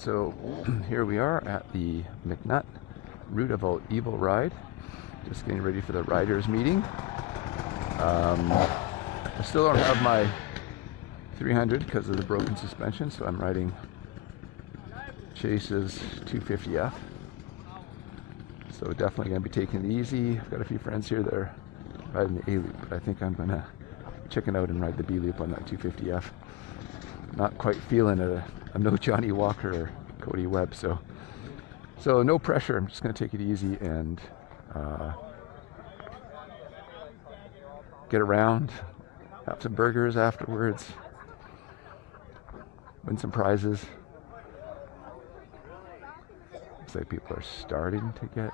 So here we are at the McNutt Route of Evil ride. Just getting ready for the riders meeting. I still don't have my 300 because of the broken suspension, so I'm riding Chase's 250F. So definitely going to be taking it easy. I've got a few friends here that are riding the A-Loop, but I think I'm going to chicken out and ride the B-Loop on that 250F. Not quite feeling it. I'm no Johnny Walker or Cody Webb, so no pressure. I'm just going to take it easy and get around, have some burgers afterwards, win some prizes. Looks like people are starting to get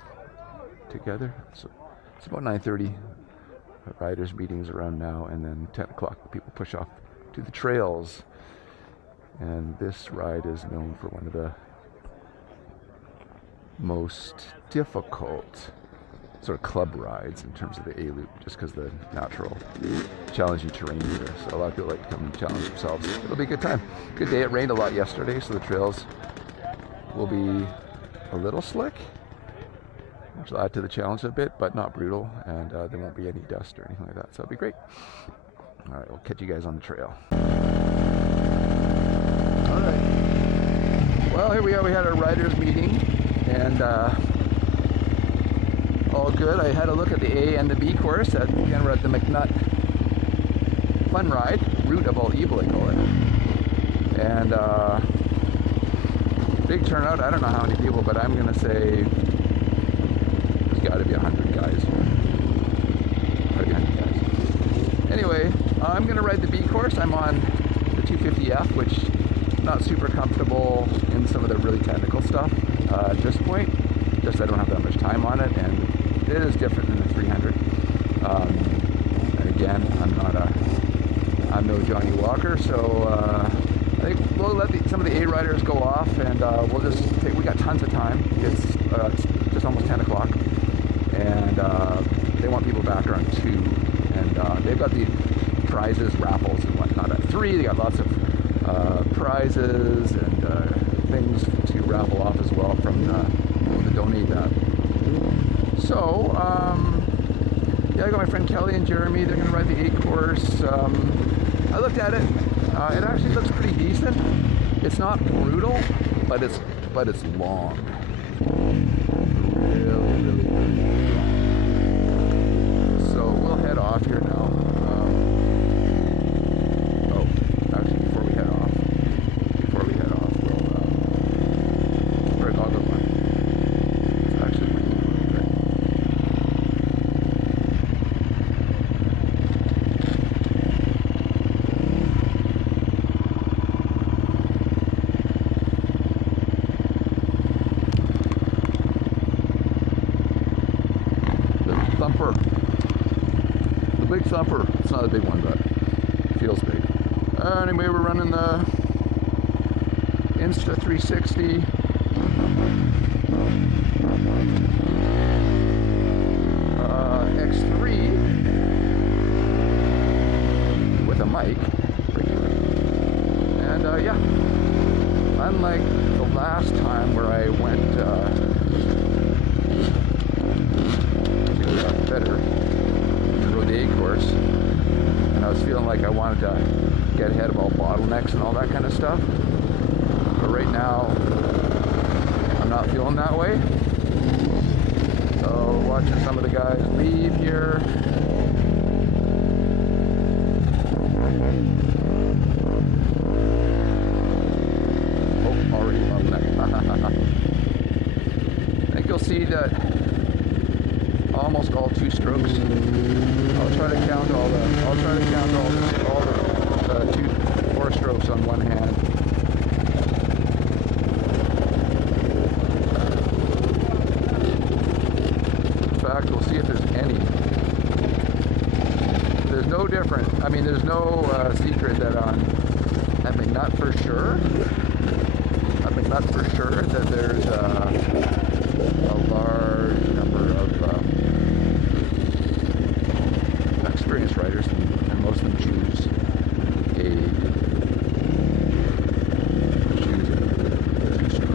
together. So it's about 9:30. Riders meetings around now, and then 10 o'clock people push off to the trails. And this ride is known for one of the most difficult sort of club rides in terms of the A-Loop, just because of the natural challenging terrain here. So a lot of people like to come and challenge themselves. It'll be a good time. Good day. It rained a lot yesterday, so the trails will be a little slick, which will add to the challenge a bit, but not brutal, and there won't be any dust or anything like that, so it'll be great. All right, we'll catch you guys on the trail. All right. Well, here we are. We had our riders meeting, and all good. I had a look at the A and the B course. Again, we're at the McNutt Fun Ride, Route of All Evil, they call it. And big turnout. I don't know how many people, but I'm going to say there's got to be 100 guys. Probably 100 guys. Anyway, I'm going to ride the B course. I'm on the 250F, which not super comfortable in some of the really technical stuff at this point. Just I don't have that much time on it, and it is different than the 300. And again, I'm no Johnny Walker, so I think we'll let some of the A riders go off, and we'll just take. We got tons of time. It's just almost 10 o'clock, and they want people back around 2, and they've got the prizes, raffles, and whatnot at 3. They got lots of prizes and things to raffle off as well from the donate that. So yeah, I got my friend Kelly and Jeremy. They're going to ride the A course. I looked at it. It actually looks pretty decent. It's not brutal, but it's long. Really long. So we'll head off here now. Actually, before we head off, we'll wear goggles on. It's actually pretty great. The thumper. The big thumper. It's not a big one, but it feels big. Anyway, we're running the Insta 360. X3 with a mic, and yeah, unlike the last time where I went to better the Road A course, and I was feeling like I wanted to get ahead of all bottlenecks and all that kind of stuff, but right now I'm not feeling that way. So watching some of the guys leave here. Oh, already bottleneck. I think you'll see that almost all 2 strokes. I'll try to count all the 4 strokes on one hand. In fact, we'll see if there's any. There's no different. I mean, there's no secret that at McNutt for sure. At McNutt for sure that there's a large number of experienced riders, and most of them choose a 2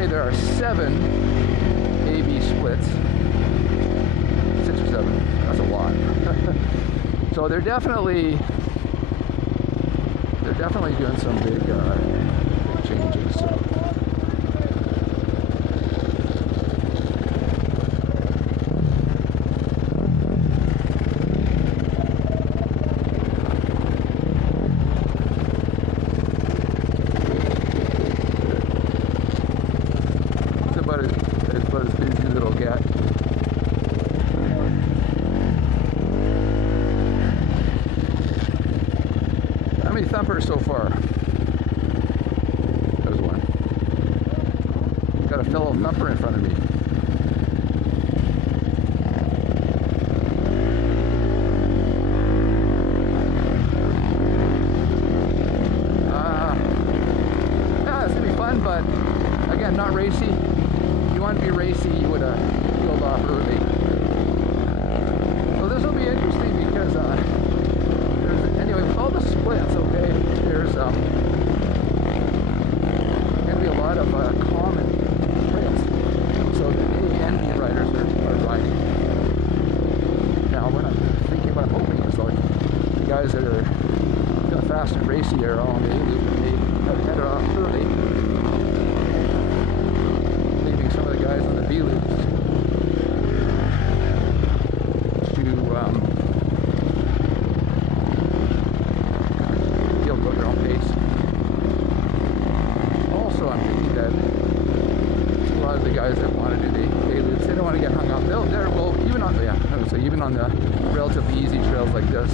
me there are 7 AB splits. 6 or 7. That's a lot. So they're definitely doing some big changes. So. It's about as busy as it'll get. How many thumpers so far? There's one. Got a fellow thumper in front of me. Yeah, it's gonna be fun, but again, not racy. If you want to be racy, you would have peeled off early. So this will be interesting because anyway, with all the splits, okay, there's going to be a lot of common trails. So the A and B riders are riding. Now, what I'm thinking, what I'm hoping is like the guys that are doing fast and racy are all on the A loop, and they have headed off early, leaving some of the guys on the B loops to go their own pace. Also, I'm thinking that a lot of the guys that want to do the A-loops, they don't want to get hung up. Well, even on even on the relatively easy trails like this,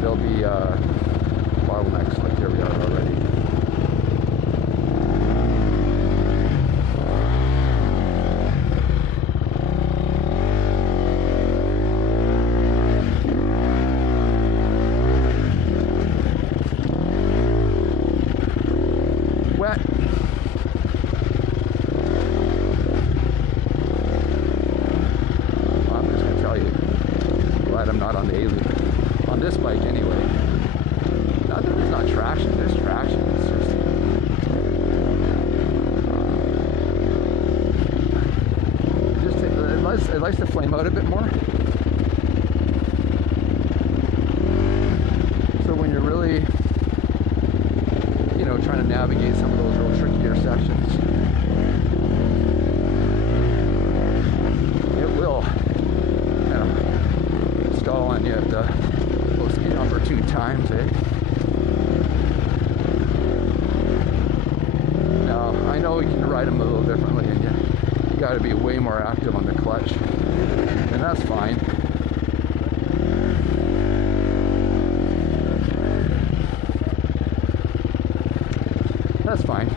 there'll be bottlenecks like here we are already. Wet. Well, I'm just going to tell you, I'm glad I'm not on the A-loop. On this bike anyway. Not that there's not traction, there's traction. It's just it likes to flame out a bit more. So when you're really, you know, trying to navigate some of those real trickier sections, it will kind of stall on you at the most inopportune times, eh? Now, I know you can ride them a little differently, and you got to be way more active on the clutch, and that's fine. That's fine,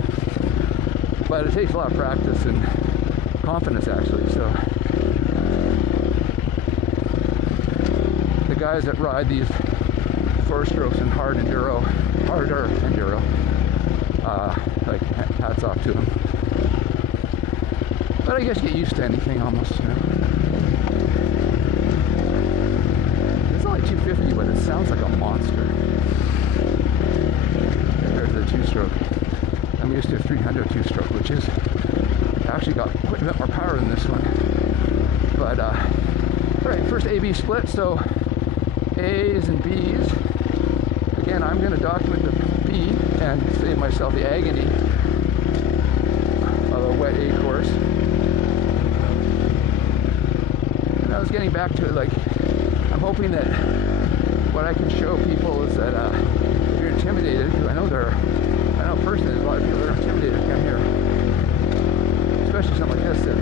but it takes a lot of practice and confidence actually. So the guys that ride these 4-strokes and harder enduro, like hats off to them. But I guess you get used to anything almost, you know. It's only 250, but it sounds like a monster compared to the 2-stroke. I'm used to a 300 2-stroke, which is actually got quite a bit more power than this one. But all right, first AB split. So A's and B's. Again, I'm going to document the B and save myself the agony of a wet A course. And I was getting back to it, like, I'm hoping that what I can show people is that if you're intimidated, because I know personally there's a lot of people that are intimidated to come here, especially something like this, that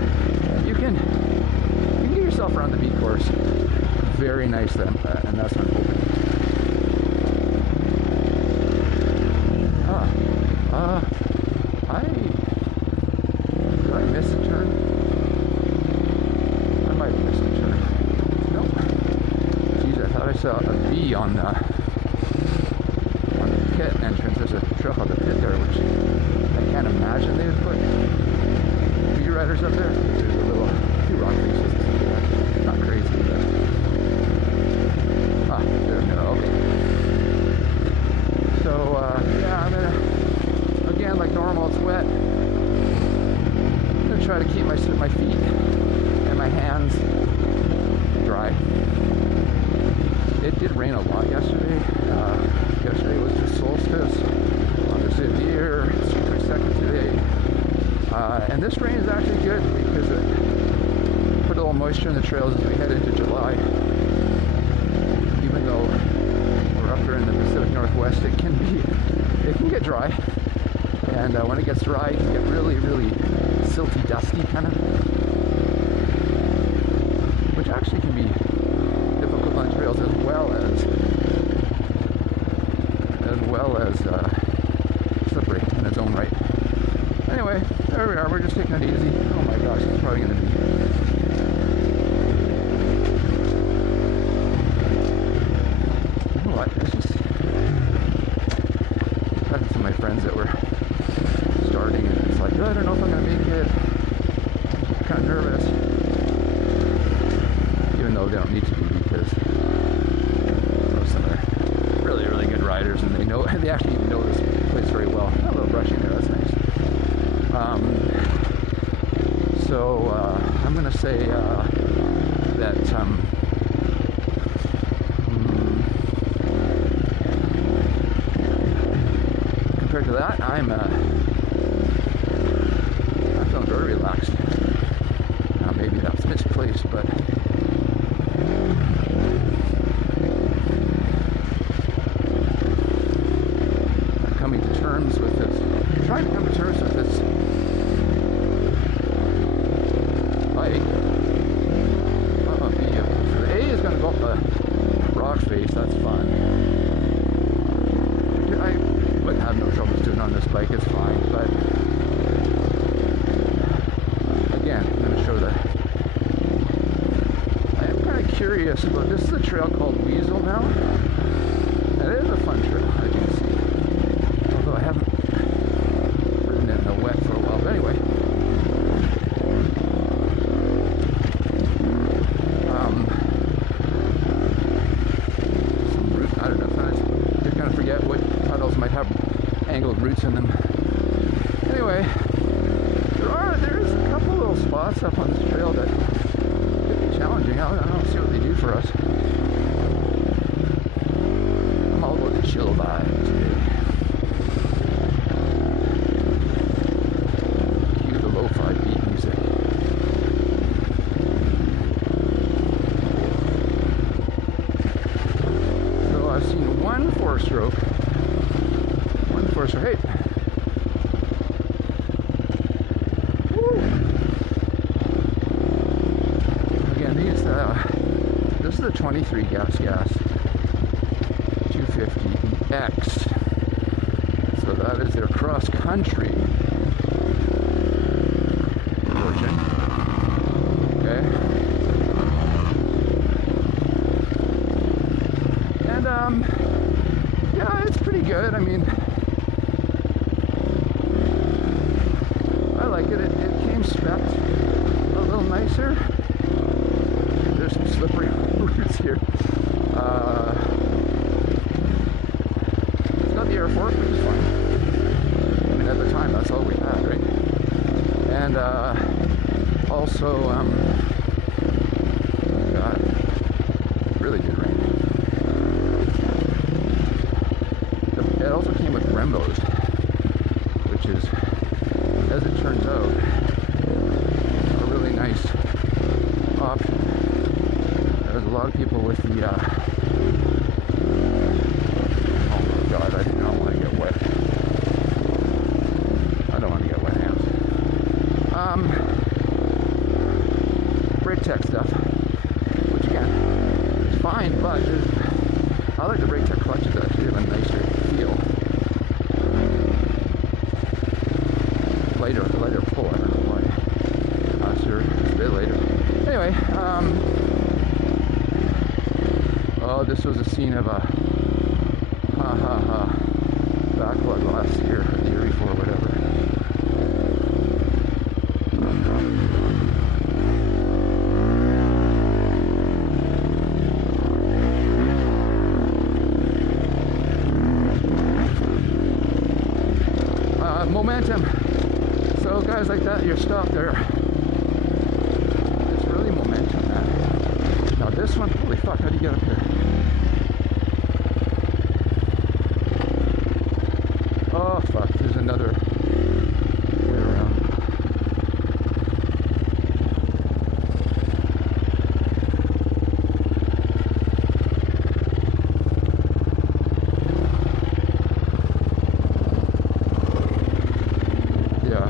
you can get yourself around the B course very nice then, and that's what I'm hoping. Did I miss a turn? I might have missed a turn. Nope. Geez, I thought I saw a B on the pit entrance. There's a trail called the pit there, which I can't imagine they would put B riders up there. There's a few rock faces. Not crazy, but there we go. Okay. So yeah, I'm gonna, again, like normal, it's wet. try to keep my feet and my hands dry. It did rain a lot yesterday. Yesterday was the solstice on this day of the year. It's the 22nd today. And this rain is actually good because it put a little moisture in the trails as we head into July. Even though we're up here in the Pacific Northwest, it can get dry. And when it gets dry, it can get really, really silty, dusty kind of, which actually can be difficult on trails as well as slippery in its own right. Anyway, there we are. We're just taking it easy. Oh my gosh, it's probably going to be. You know what? It's just talking to my friends that were starting, and it's like, oh, I don't know if I'm going to make it. I'm kind of nervous, even though they don't need to be, because most of them are really, really good riders, and they actually know this place very well. A little brushing there, that's nice. So I'm going to say that compared to that, I'm feeling very relaxed. Maybe that's misplaced, but I'm coming to terms with this. Trying to come to terms with this bike. The A is going to go up the rock face. That's fun. I wouldn't have no trouble doing on this bike. It's fine, but again, I'm going to show that. I am kind of curious about this. Is a trail called Weasel now, and it is a fun trail, as you can see. Although I haven't ridden it in the wet for a while, but anyway. Some root, I don't know. I kind of forget what tunnels might have angled roots in them. Anyway, there's a couple little spots up on this trail that could be challenging. I don't know, see what they do for us. I'm all about the chill vibe today. Cue the lo-fi beat music. So I've seen one four-stroke. Hey. Woo. Again, this is a 23 gas 250X. So that is their cross country version. Okay. And yeah, it's pretty good. I mean, I like it. It came specced a little nicer. There's some slippery roots here. It's got the air fork, which is fine. I mean, at the time, that's all we had, right? And also, God, really did rain. It also came with Brembos, which is, as it turns out, a really nice option. There's a lot of people with the, oh my God, I do not want to get wet. I don't want to get wet hands. Brake tech stuff, which again, is fine, but I like the brake tech clutches actually have a nicer feel. Lighter pull, I don't know why. Not sure, it's a bit later. Anyway, oh, this was a scene of a backlog last year, or the year before, whatever. Momentum. So guys like that, you're stopped there. this one, holy fuck, how do you get up here? Oh fuck, there's another way around. Yeah,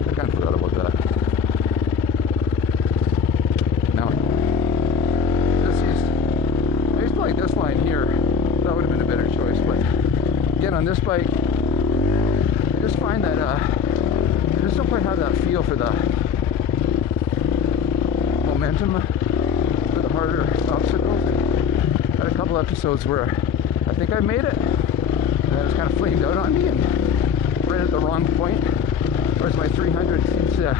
I kind of forgot about that. Now, I used to like this line here. That would have been a better choice, but again, on this bike, I just find that I just don't quite have that feel for the momentum for the harder obstacles. And had a couple episodes where I think I made it, and then it was kind of flamed out on me and right at the wrong point. Whereas my 300 seems to,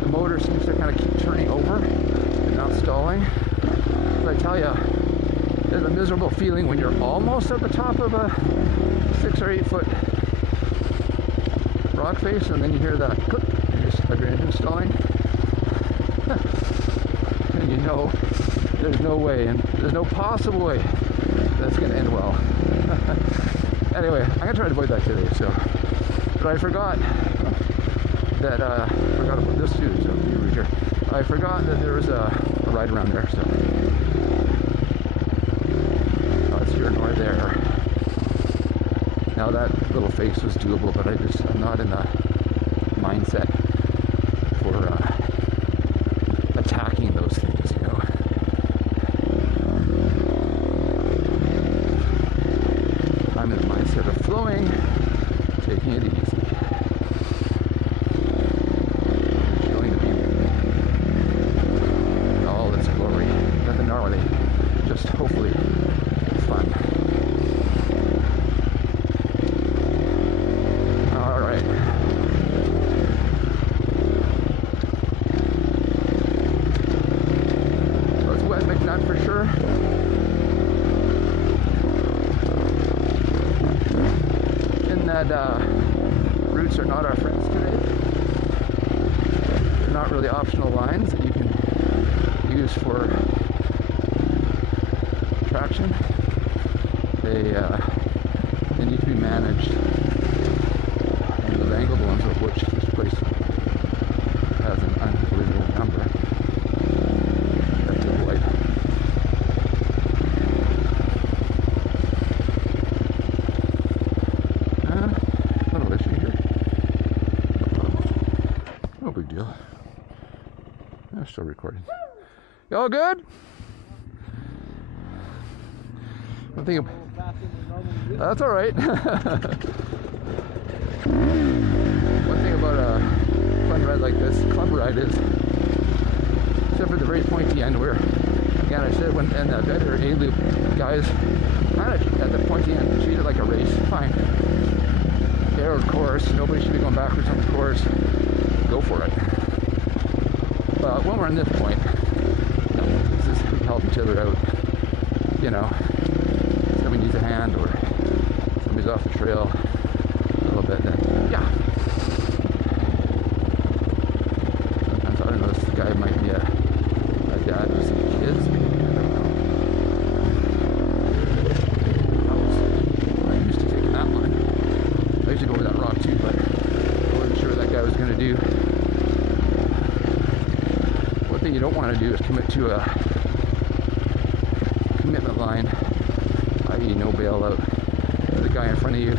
the motor seems to kind of keep turning over and not stalling. But I tell you, there's a miserable feeling when you're almost at the top of a 6 or 8 foot rock face, and then you hear that click, and you have your engine stalling, and you know there's no way, and there's no possible way that's going to end well. Anyway, I'm going to try to avoid that today. So, but I forgot that forgot about this too. So you read here. I forgot that there was a ride around there. So it's here nor there. Now that little face was doable, but I'm not in the mindset for attacking those things, you know. I'm in the mindset of flowing, taking it easy. Enjoying the beauty in all its glory. Nothing gnarly, just hopefully fun. For sure. In that routes are not our friends today. They're not really optional lines that you can use for traction. They need to be managed. And the angled ones, of which this place has an unbelievable number. I'm still recording. You all good? One thing. That's all right. One thing about a fun ride like this, club ride, is, except for the very pointy end where, again, I said when and the better A-loop guys kind of at the pointy end treat it like a race. Fine. Narrowed course. Nobody should be going backwards on the course. Go for it. But when we're on this point, this is we help each other out. You know, somebody needs a hand or somebody's off the trail a little bit, then yeah. Sometimes I don't know, this guy might be a dad with some kids, maybe, I don't know. I'm used to taking that line. I used to go over that rock too, but I wasn't sure what that guy was going to do. One thing you don't want to do is commit to a commitment line, i.e. no bailout. The guy in front of you,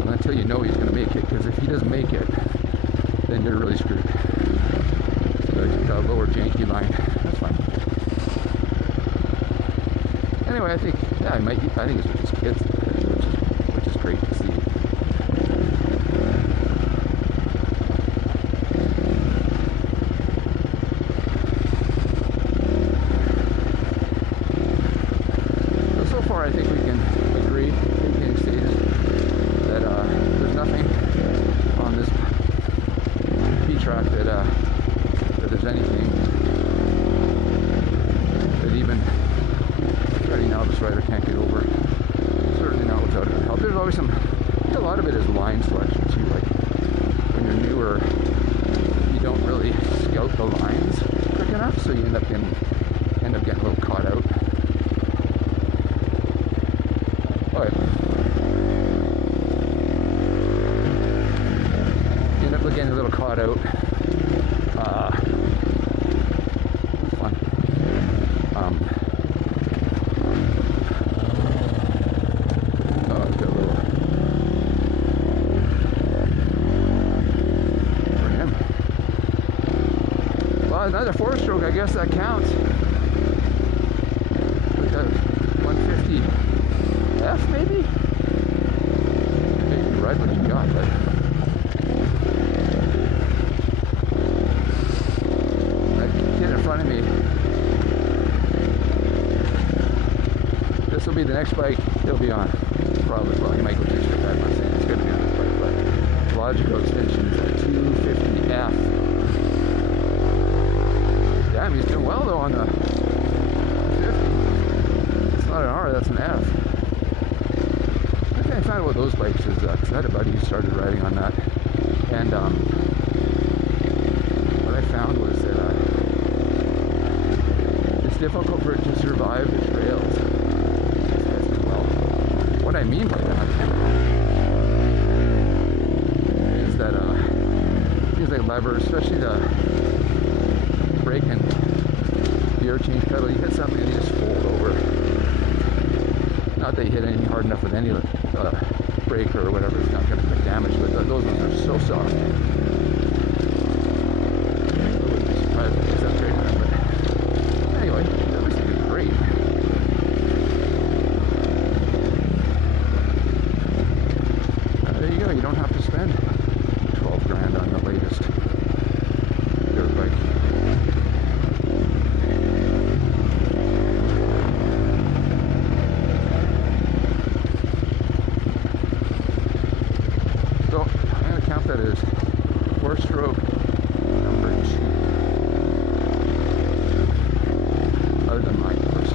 and until you know he's going to make it, because if he doesn't make it, then you're really screwed. So I took that lower janky line. That's fine. Anyway, I think I think it's with his kids, which is great to see. So far, I think we can agree, beginning stages, that there's nothing on this P-track that there's anything that even any novice rider can't get over. Certainly not without help. There's always a lot of it is line selection too. Like when you're newer, you don't really scout the lines quick enough, so you end up getting end up getting a little caught out. But you end up getting a little caught out. It's fun. Got a little for him. Well, another 4-stroke, I guess that counts. With a 150F maybe? Maybe you ride what you got, but that kid in front of me, this will be the next bike he'll be on. Probably, well, he might go just that. I'm not saying it's going to be on this bike, but logical extension is a 250F. Damn, he's doing well though on the 50. It's not an R, that's an F. The thing I found about those bikes is because I had a buddy who started riding on that, and what I found was that it's difficult for it to survive the trails. Well, what I mean by that is that things like lever, especially the brake and gear change pedal, you hit something and you just fold over. Not that you hit anything hard enough with any brake or whatever, it's not going to put damage, but those ones are so soft. I wouldn't be surprised if it's upgraded them, but anyway, that was great. There you go, you don't have to spend 12 grand on the latest dirt bike. So I'm going to count that as 4-stroke number 2. Other than mine, of course.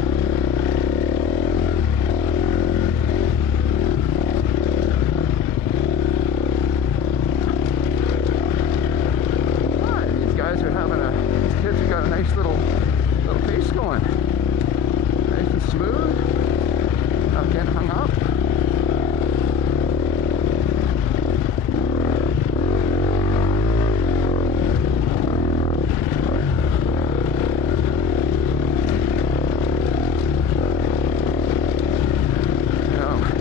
These guys are having these kids have got a nice little pace going. Nice and smooth. Not getting hung up.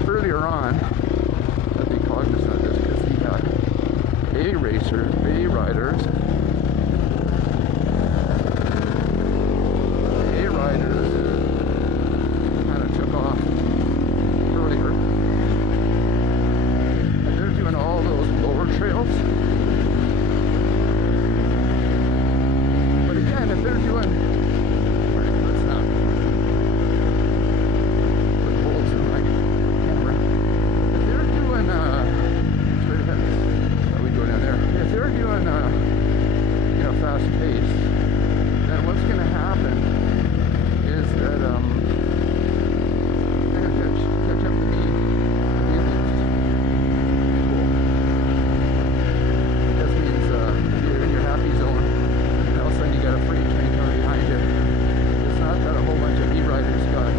Earlier on, I'd be cognizant of this because the A racers, A riders, kind of took off earlier, and they're doing all those lower trails. But again, if they're doing, right, let's not put holes in my camera. If they're doing, straight ahead, we go down there. If they're doing, fast pace, then what's going to happen is that they're going to catch up to me. This means you're in your happy zone, and all of a sudden you got a freight train coming behind you. It's not that a whole bunch of e-riders got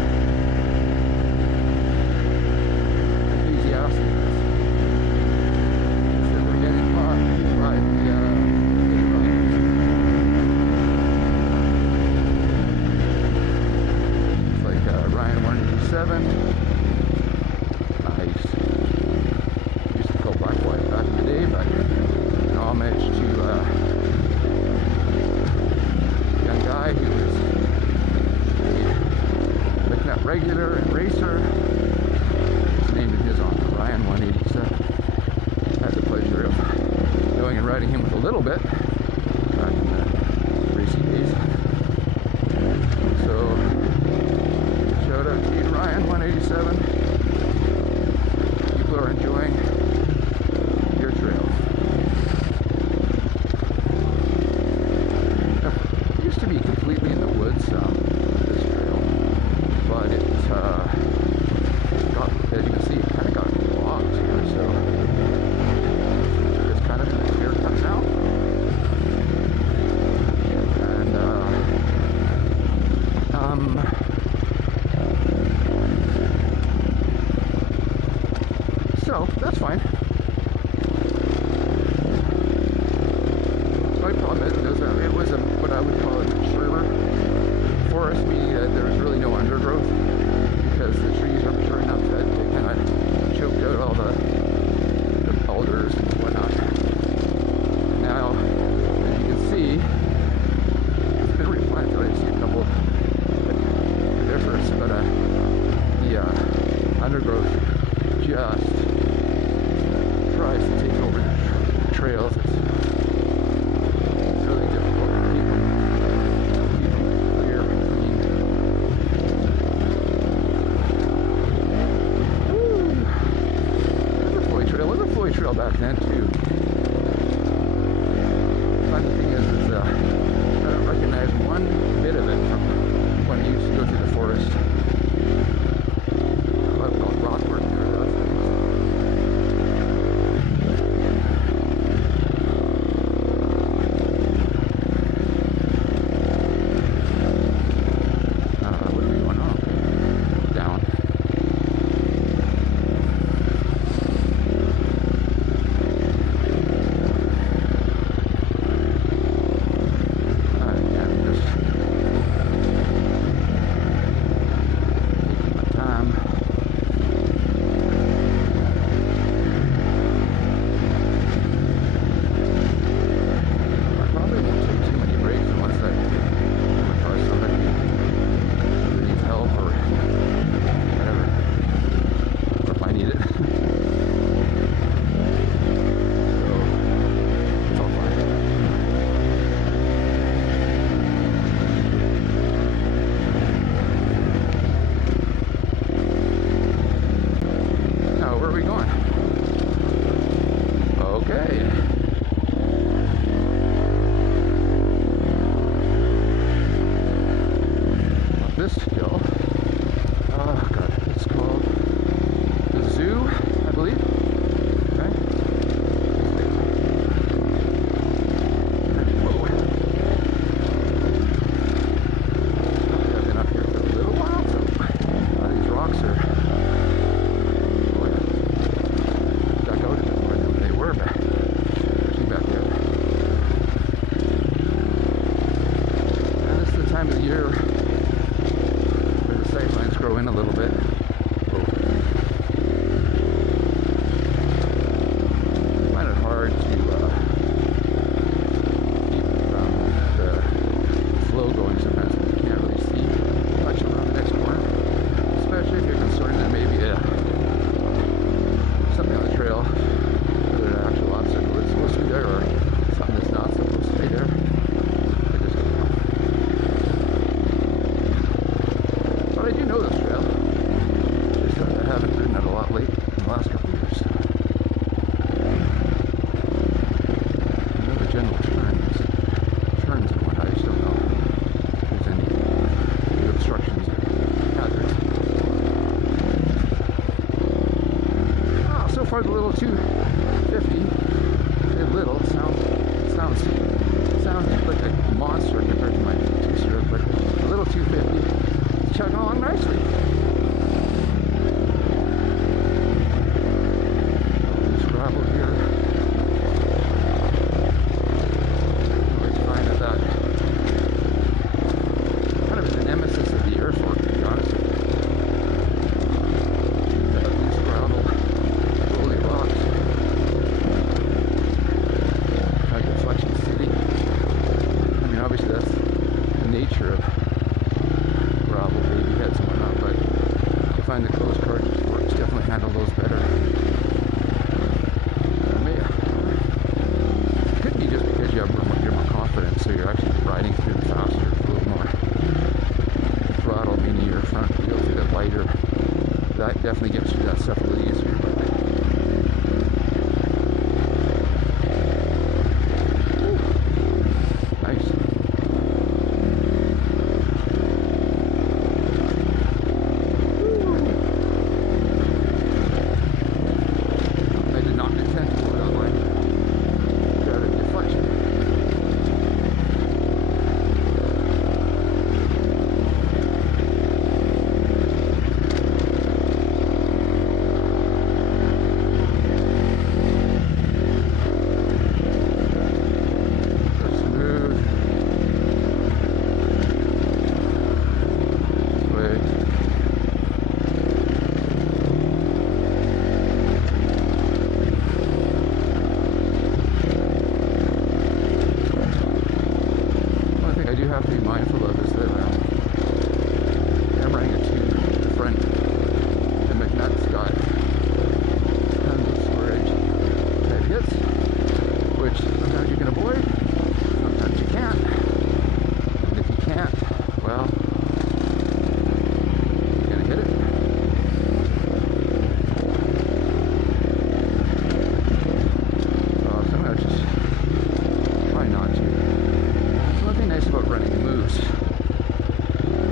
enthusiastic. So they're getting caught by the Ryan 187. Nice. Used to go black white back in the day, but an homage to a young guy who was looking at regular and racer. His name is on Ryan 187. I had the pleasure of knowing and riding him with a little bit back in the racing days. So shout out to you, Ryan 187. People are enjoying your trail. It used to be completely in the woods, this trail, but it got, as you can see, it kind of got blocked here, so it's kind of in a clear cut now. in a little bit. I find it hard to keep the flow going sometimes when you can't really see much around the next corner, especially if you're concerned that maybe something on the trail, whether an actual obstacle is supposed to be there or something that's not supposed to be there. I just don't know. But I do know this trail. Just that I haven't ridden it a lot late in the last couple of years. I know the general turns and what, I just don't know if there's any obstructions or hazards. So far the little 250, a little, sounds like a monster compared to my two-stroke, but a little 250 is chugging along nicely. There's gravel here. Always find that kind of is the nemesis of the air fork, to be honest with you. These gravel, rolly rocks, high deflection city. I mean, obviously that's the nature of gravel, baby heads and whatnot, but I find the closed cartridge forks definitely handle those better. Could be just because you're more confident, so you're actually riding through the faster, a little more throttle, meaning your front wheels a bit lighter. That definitely gets you that stuff a little easier. Nice. I did not intend to go that line. Got a deflection. I do have to be mindful of is that I'm running a 2 front. The McNutt's got tons of storage type hits, which sometimes you can avoid, sometimes you can't. And if you can't, well, you're gonna hit it. So I'm gonna just try not to. One thing nice about running moves, I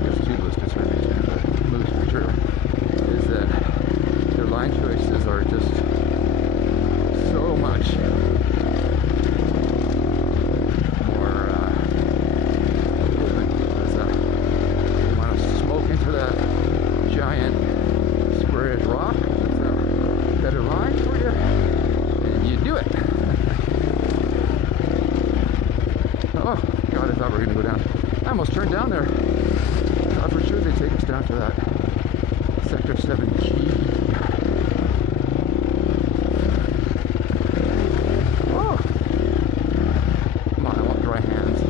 guess tubeless concerned me too, but moves for sure, is that their line choices are just so much more open, because you want to smoke into that giant squarish rock. It's a better line for you, and you do it. Oh God, I thought we were going to go down. I almost turned down there. I thought for sure they'd take us down to that Sector 7G. Oh! Come on, I want dry hands.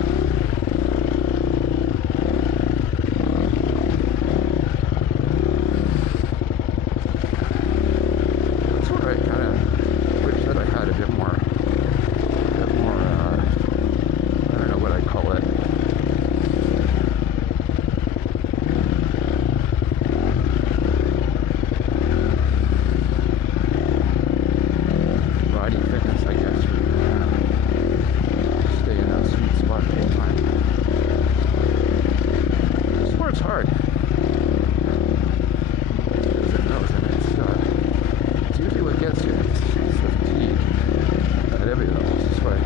That's where I kind of wish that I had a bit more I don't know what I'd call it. Riding fitness, I guess. Stay in that sweet spot the whole time. The sport's hard. As it knows, and it's usually what gets you. It's the fatigue at every level. That's why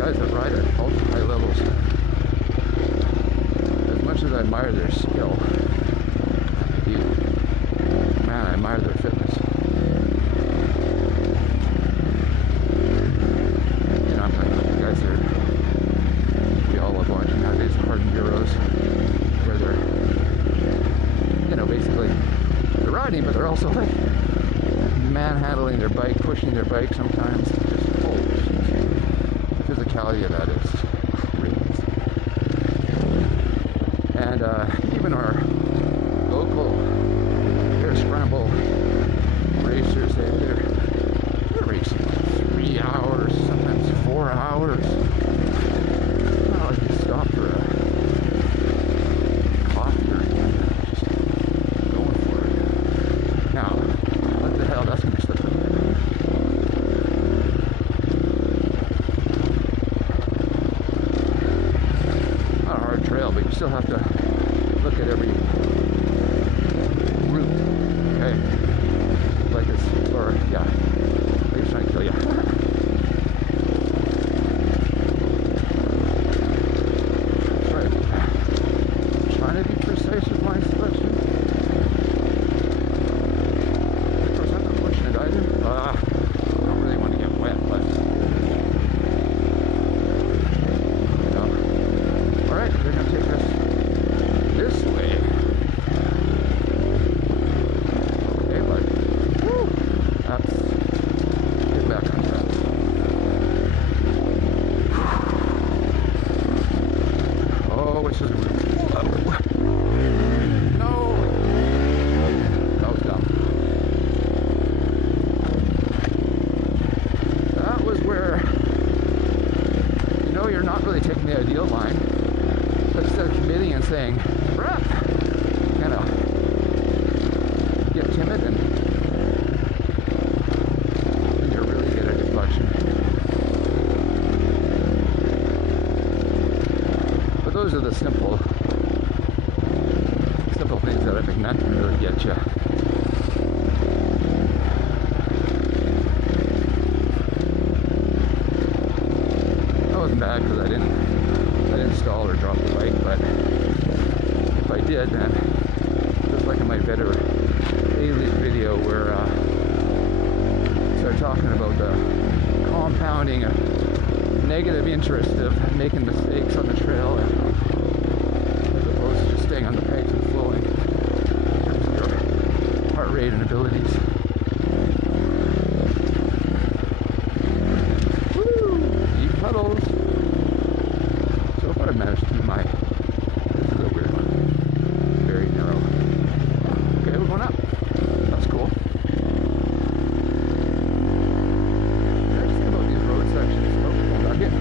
guys that ride at ultra high levels, as much as I admire their skill, I do, man, I admire their fitness. You know, I'm talking about the guys that we all love watching nowadays, hard enduros, where they're, you know, basically funny, but they're also like manhandling their bike, pushing their bike sometimes. Just, holy shit. The physicality of that is crazy. And even our local air scramble racers, they're racing 3 hours, sometimes 4 hours. Not like you stop for a coffee or anything. Just going for it. Now, what the hell? That's gonna be slippery. Not a hard trail, but you still have to look at every route. Okay, like this, or yeah, they're trying to kill you. That's right. Trying to be precise with my selection. Of course, I'm not pushing it either. I don't really want to get wet, but you know. All right, they're gonna take us this way. Okay, but woo, that's get back on track. Oh, which is no, that was dumb. That was where, you know, you're not really taking the ideal line, but instead of committing and saying, "Bruh," kind of get timid and you're really good at deflection. But those are the simple things that I think that can really get you. That wasn't bad because I didn't stall or drop the bike, but if I did, then just like in my better alien video where I started talking about the compounding negative interest of making mistakes on the trail as opposed to just staying on the pegs and flowing in terms of your heart rate and abilities. Woo! Deep puddles. So far I've managed to keep my, this is a weird one, very narrow. Okay, we're going up. That's cool. Next thing about these road sections, oh, going back in.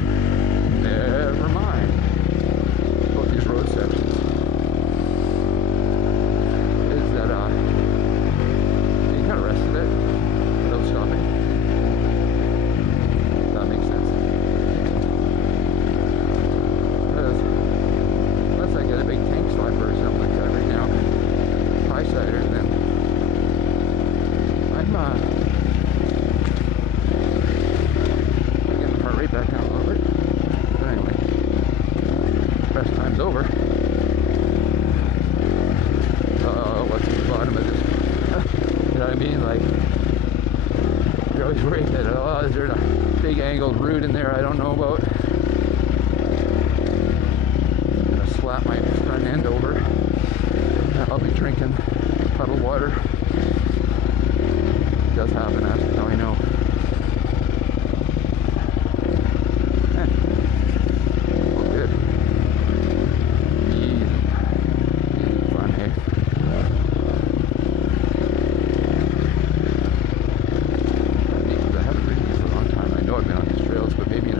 Never mind. About these road sections is that you kind of rested it without stopping. That makes sense. Unless I get a big tank slapper or something like that right now, high sider, then I'm getting the heart rate back down a little bit. But anyway, best time's over. What's at the bottom of this? You know what I mean? Like, you're always worried that, oh, is there a big angled root in there I don't know about? I'm gonna slap my front end over. I'll be drinking puddle water. It does happen, that's how I know. All good. Easy. Easy fun, hey? I haven't ridden these for a long time. I know I've been on these trails, but maybe in a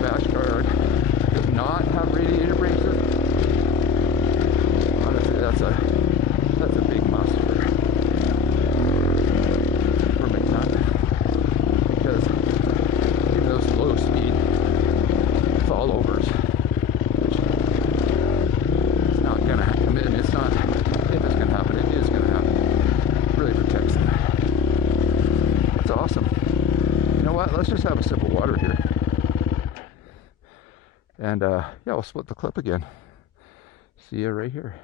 bash guard does not have radiator brakes. Honestly, that's a big must for McNutt, because even those low speed fallovers, it's not gonna happen. I mean, it's not if it's gonna happen, it is gonna happen. It really protects them. That's awesome. You know what? Let's just have a sip of water here. And yeah, we'll split the clip again. See you right here.